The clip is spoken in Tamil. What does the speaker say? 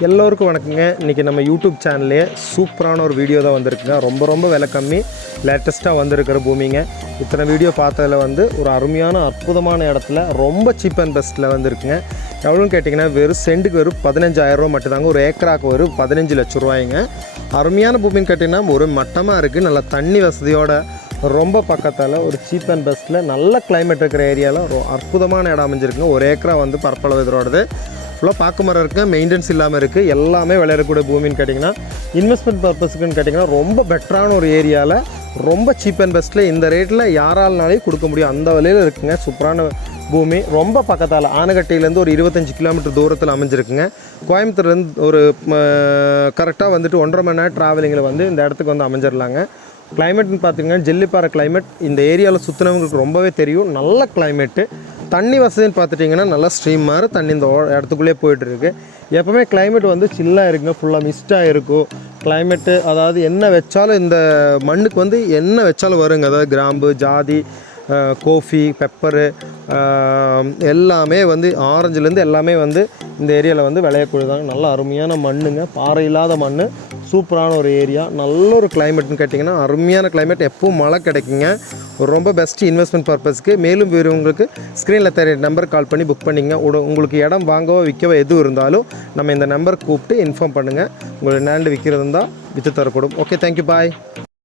எல்லோருக்கும் வணக்கங்க. இன்றைக்கி நம்ம யூடியூப் சேனல்லே சூப்பரான ஒரு வீடியோ தான் வந்திருக்குங்க. ரொம்ப விலை கம்மி லேட்டஸ்ட்டாக வந்திருக்கிற பூமிங்க. இத்தனை வீடியோ பார்த்ததில் ஒரு அருமையான அற்புதமான இடத்துல ரொம்ப சீப் அண்ட் பெஸ்ட்டில் வந்துருக்குங்க. எவ்வளோன்னு கேட்டிங்கன்னா வெறும் சென்ட்டுக்கு வெறும் 15,000 ரூபா மட்டும்தாங்க. ஒரு ஏக்கராக்கு வெறும் 15 லட்ச ரூபாய்ங்க. அருமையான பூமின்னு கேட்டிங்கன்னா ஒரு மட்டமாக இருக்குது. நல்லா தண்ணி வசதியோட ரொம்ப பக்கத்தில் ஒரு சீப் அண்ட் பெஸ்ட்டில் நல்ல கிளைமேட் இருக்கிற ஏரியாவில் அற்புதமான இடம் அமைஞ்சிருக்குங்க. ஒரு ஏக்கரா பரப்பளவு இதோடது ஃபுல்லாக பார்க்க மரம் இருக்குது, மெயின்டெனன்ஸ் இல்லாமல் இருக்குது. எல்லாமே விளையாடக்கூடிய பூமின்னு கேட்டிங்கன்னா இன்வெஸ்ட்மெண்ட் பர்பஸுக்குன்னு கேட்டிங்கன்னா ரொம்ப பெட்டரான ஒரு ஏரியாவில் ரொம்ப சீப் அண்ட் பெஸ்ட்டில் இந்த ரேட்டில் யாராலனாலையும் கொடுக்க முடியும் அந்த விலையில் இருக்குங்க. சூப்பரான பூமி. ரொம்ப பக்கத்தால் ஆனகட்டியிலேருந்து ஒரு 25 கிலோமீட்டர் தூரத்தில் அமைஞ்சிருக்குங்க. கோயம்புத்தூர்லேருந்து ஒரு கரெக்டாக 1.5 மணி நேரம் ட்ராவலிங்கில் இந்த இடத்துக்கு அமைஞ்சிடலாங்க. கிளைமேட்னு பார்த்திங்கன்னா ஜெல்லிப்பாறை கிளைமேட் இந்த ஏரியாவில் சுற்றினவங்களுக்கு ரொம்பவே தெரியும். நல்ல கிளைமேட்டு. தண்ணி வசதின்னு பார்த்துட்டிங்கன்னா நல்லா ஸ்ட்ரீம் மாதிரி தண்ணி இந்த இடத்துக்குள்ளே போய்ட்டுருக்கு. எப்போவுமே கிளைமேட் சில்லாக இருக்குங்க. ஃபுல்லாக மிஸ்டாக இருக்கும் கிளைமேட்டு. அதாவது என்ன வச்சாலும் இந்த மண்ணுக்கு என்ன வச்சாலும் வருங்க. அதாவது கிராம்பு, ஜாதி, கோஃபி, பெப்பரு எல்லாமே ஆரஞ்சுலேருந்து எல்லாமே இந்த ஏரியாவில் விளையக்கூடியதாங்க. நல்ல அருமையான மண்ணுங்க. பாறை இல்லாத மண். சூப்பரான ஒரு ஏரியா. நல்ல ஒரு கிளைமேட்னு கேட்டிங்கன்னா அருமையான கிளைமேட். எப்பவும் மழை கிடைக்குங்க. ரொம்ப பெஸ்ட்டு இன்வெஸ்ட்மெண்ட் பர்பஸ்க்கு. மேலும் உங்களுக்கு ஸ்க்ரீனில் தெரிய நம்பர் கால் பண்ணி புக் பண்ணிங்க. உங்களுக்கு இடம் வாங்கவோ விற்கவோ எதுவும் இருந்தாலும் நம்ம இந்த நம்பர் கூப்பிட்டு இன்ஃபார்ம் பண்ணுங்கள். உங்களுக்கு லேண்டு விற்கிறது இருந்தால் விற்று தரப்படும். ஓகே, தேங்க்யூ, பாய்.